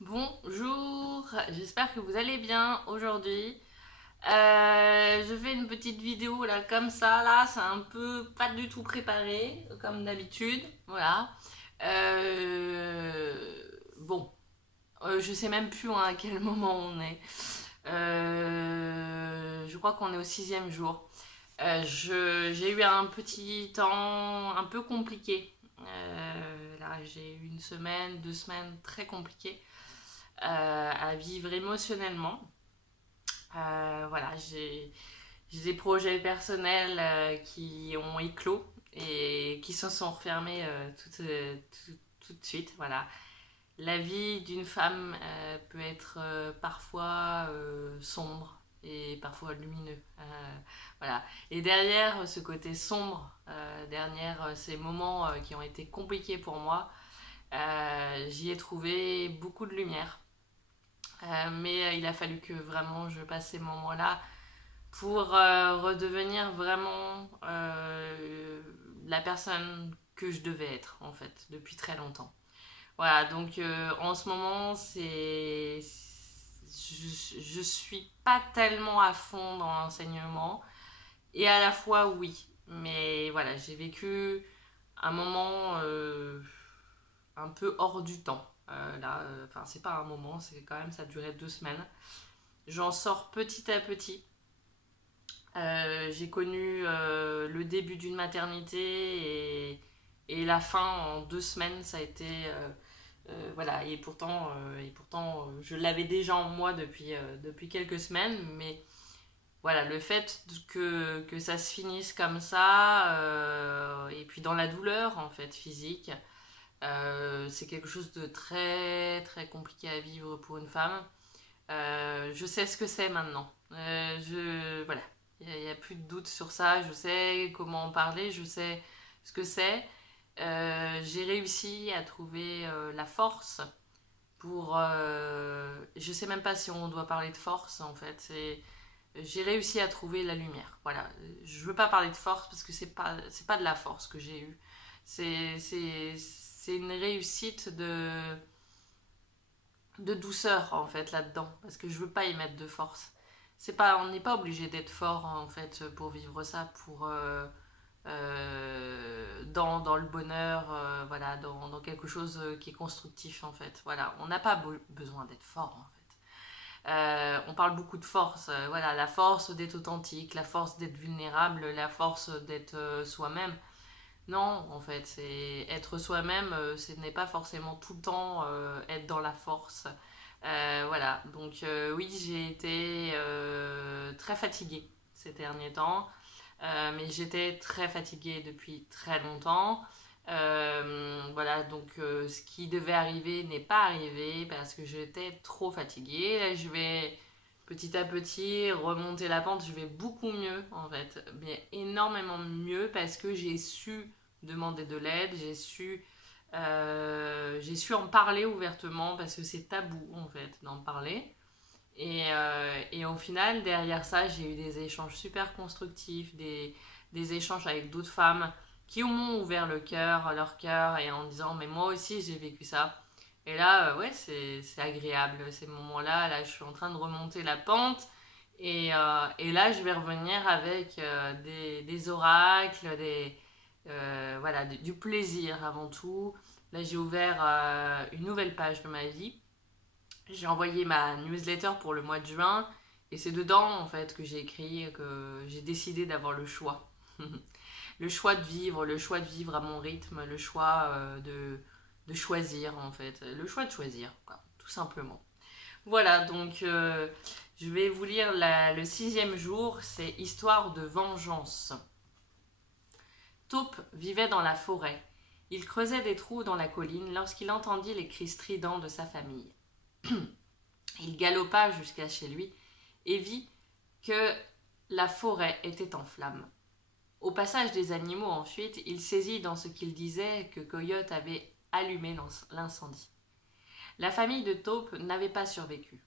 Bonjour, j'espère que vous allez bien aujourd'hui. Je fais une petite vidéo là comme ça, là c'est un peu pas du tout préparé comme d'habitude, voilà. Bon, je sais même plus à quel moment on est. Je crois qu'on est au sixième jour. J'ai eu un petit temps un peu compliqué. Là, j'ai eu une semaine, 2 semaines très compliquées à vivre émotionnellement. Voilà, j'ai des projets personnels qui ont éclos et qui se sont refermés tout de suite. Voilà. La vie d'une femme peut être parfois sombre et parfois lumineux. Voilà. Et derrière ce côté sombre, derrière ces moments qui ont été compliqués pour moi, j'y ai trouvé beaucoup de lumière. Mais il a fallu que vraiment je passe ces moments-là pour redevenir vraiment la personne que je devais être en fait depuis très longtemps. Voilà, donc en ce moment, je suis pas tellement à fond dans l'enseignement et à la fois oui. Mais voilà, j'ai vécu un moment un peu hors du temps. Là, enfin, c'est pas un moment, c'est quand même, ça a duré 2 semaines. J'en sors petit à petit. J'ai connu le début d'une maternité et la fin en 2 semaines, ça a été voilà. Et pourtant, je l'avais déjà en moi depuis quelques semaines, mais voilà, le fait que ça se finisse comme ça, et puis dans la douleur en fait physique, c'est quelque chose de très très compliqué à vivre pour une femme. Je sais ce que c'est maintenant. Voilà, il n'y a plus de doute sur ça. Je sais comment en parler, je sais ce que c'est. J'ai réussi à trouver la force pour. Je sais même pas si on doit parler de force en fait. J'ai réussi à trouver la lumière. Voilà. Je veux pas parler de force parce que c'est pas de la force que j'ai eue. C'est une réussite de douceur en fait là-dedans parce que je veux pas y mettre de force. C'est pas, on n'est pas obligé d'être fort en fait pour vivre ça, pour dans le bonheur, voilà, dans quelque chose qui est constructif en fait. Voilà, on n'a pas besoin d'être fort en fait. On parle beaucoup de force, voilà, la force d'être authentique, la force d'être vulnérable, la force d'être soi-même. Non, en fait, c'est être soi-même, ce n'est pas forcément tout le temps être dans la force. Voilà, donc oui, j'ai été très fatiguée ces derniers temps, mais j'étais très fatiguée depuis très longtemps. Voilà, donc ce qui devait arriver n'est pas arrivé parce que j'étais trop fatiguée. Là, je vais petit à petit remonter la pente, je vais beaucoup mieux en fait, mais énormément mieux parce que j'ai su demander de l'aide, j'ai su en parler ouvertement parce que c'est tabou en fait d'en parler. Et au final, derrière ça, j'ai eu des échanges super constructifs, des échanges avec d'autres femmes qui m'ont ouvert le cœur, leur cœur, et en disant, mais moi aussi j'ai vécu ça. Et là, ouais, c'est agréable ces moments-là. Là, je suis en train de remonter la pente. Et là, je vais revenir avec des oracles, voilà, du plaisir avant tout. Là, j'ai ouvert une nouvelle page de ma vie. J'ai envoyé ma newsletter pour le mois de juin et c'est dedans en fait que j'ai écrit que j'ai décidé d'avoir le choix. Le choix de vivre à mon rythme, le choix de choisir en fait, le choix de choisir, quoi, tout simplement. Voilà, donc je vais vous lire le sixième jour, c'est Histoire de vengeance. Taupe vivait dans la forêt. Il creusait des trous dans la colline lorsqu'il entendit les cris stridents de sa famille. Il galopa jusqu'à chez lui et vit que la forêt était en flammes. Au passage des animaux en fuite, il saisit dans ce qu'il disait que Coyote avait allumé l'incendie. La famille de Taupe n'avait pas survécu.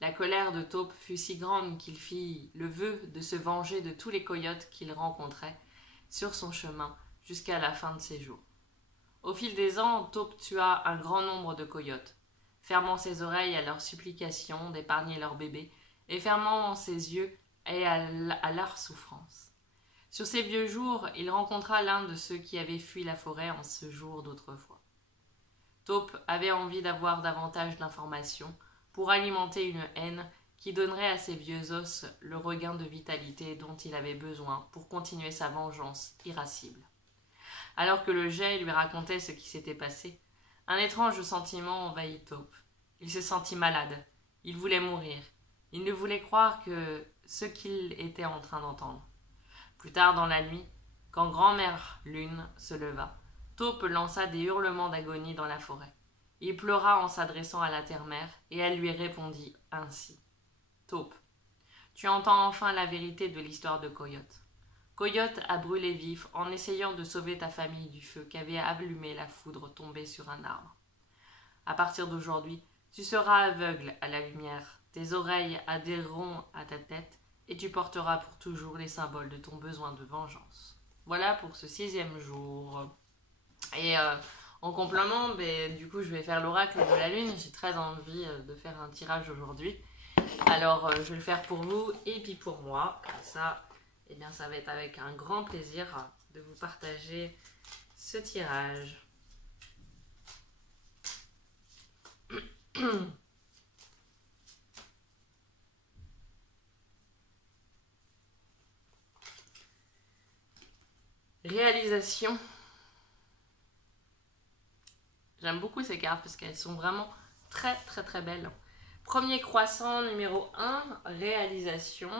La colère de Taupe fut si grande qu'il fit le vœu de se venger de tous les coyotes qu'il rencontrait sur son chemin jusqu'à la fin de ses jours. Au fil des ans, Taupe tua un grand nombre de coyotes. fermant ses oreilles à leurs supplications d'épargner leur bébé, et fermant ses yeux et à leur souffrance. Sur ces vieux jours, il rencontra l'un de ceux qui avaient fui la forêt en ce jour d'autrefois. Taupe avait envie d'avoir davantage d'informations pour alimenter une haine qui donnerait à ses vieux os le regain de vitalité dont il avait besoin pour continuer sa vengeance irascible. Alors que le geai lui racontait ce qui s'était passé, un étrange sentiment envahit Taupe. Il se sentit malade, il voulait mourir, il ne voulait croire que ce qu'il était en train d'entendre. Plus tard dans la nuit, quand grand-mère Lune se leva, Taupe lança des hurlements d'agonie dans la forêt. Il pleura en s'adressant à la terre-mère et elle lui répondit ainsi. Taupe, tu entends enfin la vérité de l'histoire de Coyote. Coyote a brûlé vif en essayant de sauver ta famille du feu qu'avait allumé la foudre tombée sur un arbre. À partir d'aujourd'hui, tu seras aveugle à la lumière, tes oreilles adhéreront à ta tête et tu porteras pour toujours les symboles de ton besoin de vengeance. Voilà pour ce 6e jour. Et en complément, du coup, je vais faire l'oracle de la lune. J'ai très envie de faire un tirage aujourd'hui. Alors, je vais le faire pour vous et puis pour moi. Comme ça, eh bien, ça va être avec un grand plaisir de vous partager ce tirage. Réalisation. J'aime beaucoup ces cartes parce qu'elles sont vraiment très très très belles. Premier croissant numéro 1, réalisation.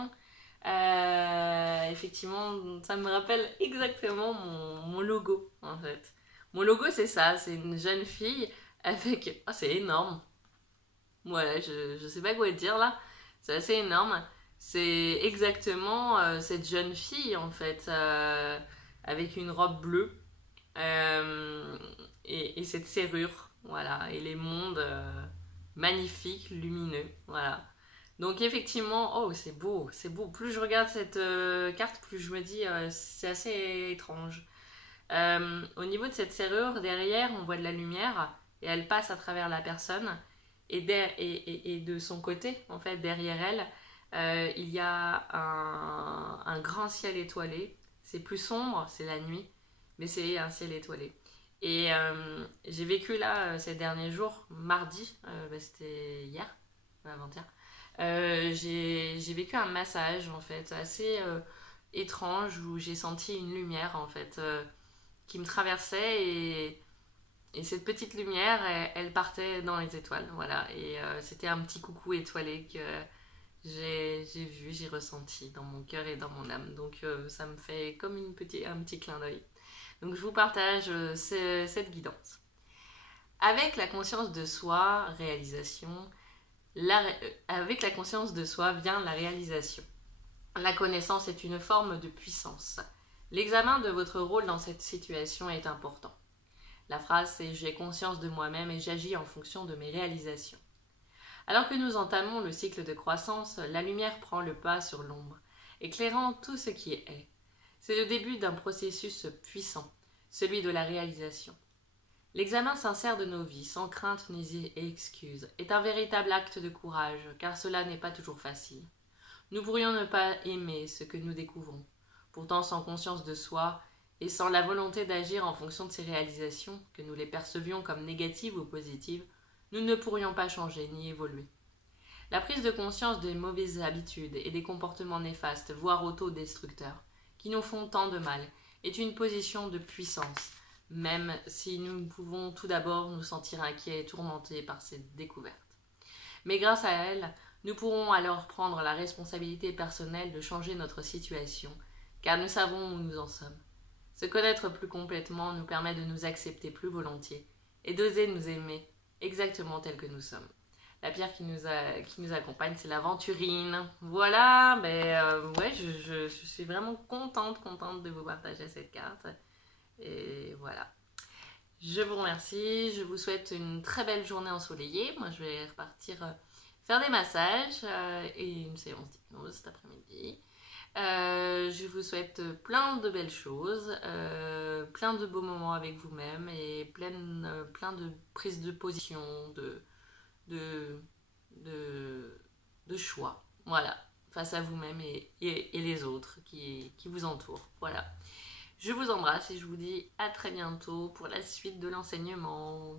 Effectivement, ça me rappelle exactement mon logo en fait. Mon logo c'est ça, c'est une jeune fille avec... Oh, c'est énorme. Ouais, je sais pas quoi dire là. C'est assez énorme. C'est exactement cette jeune fille en fait, avec une robe bleue et cette serrure, voilà, et les mondes magnifiques, lumineux, voilà. Donc effectivement, oh c'est beau, c'est beau. Plus je regarde cette carte, plus je me dis c'est assez étrange. Au niveau de cette serrure, derrière, on voit de la lumière et elle passe à travers la personne. Et de son côté, en fait, derrière elle, il y a un grand ciel étoilé. C'est plus sombre, c'est la nuit, mais c'est un ciel étoilé. Et j'ai vécu là ces derniers jours, mardi, c'était hier, avant-hier. J'ai vécu un massage en fait assez étrange où j'ai senti une lumière en fait qui me traversait et cette petite lumière elle partait dans les étoiles, voilà, et c'était un petit coucou étoilé que j'ai vu, j'ai ressenti dans mon cœur et dans mon âme, donc ça me fait comme un petit clin d'œil. Donc je vous partage cette guidance. Avec la conscience de soi, avec la conscience de soi vient la réalisation. La connaissance est une forme de puissance. L'examen de votre rôle dans cette situation est important. La phrase c'est « j'ai conscience de moi-même et j'agis en fonction de mes réalisations ». Alors que nous entamons le cycle de croissance, la lumière prend le pas sur l'ombre, éclairant tout ce qui est. C'est le début d'un processus puissant, celui de la réalisation. L'examen sincère de nos vies, sans crainte ni excuse, est un véritable acte de courage, car cela n'est pas toujours facile. Nous pourrions ne pas aimer ce que nous découvrons. Pourtant, sans conscience de soi et sans la volonté d'agir en fonction de ces réalisations, que nous les percevions comme négatives ou positives, nous ne pourrions pas changer ni évoluer. La prise de conscience des mauvaises habitudes et des comportements néfastes, voire autodestructeurs, qui nous font tant de mal, est une position de puissance, même si nous pouvons tout d'abord nous sentir inquiets et tourmentés par cette découverte. Mais grâce à elle, nous pourrons alors prendre la responsabilité personnelle de changer notre situation, car nous savons où nous en sommes. Se connaître plus complètement nous permet de nous accepter plus volontiers et d'oser nous aimer exactement tels que nous sommes. La pierre qui nous accompagne, c'est l'aventurine. Voilà, ouais, je suis vraiment contente de vous partager cette carte. Et voilà. Je vous remercie, je vous souhaite une très belle journée ensoleillée. Moi, je vais repartir faire des massages et une séance d'hypnose cet après-midi. Je vous souhaite plein de belles choses, plein de beaux moments avec vous-même et plein de prises de position, de, de choix. Voilà, face à vous-même et les autres qui vous entourent. Voilà. Je vous embrasse et je vous dis à très bientôt pour la suite de l'enseignement.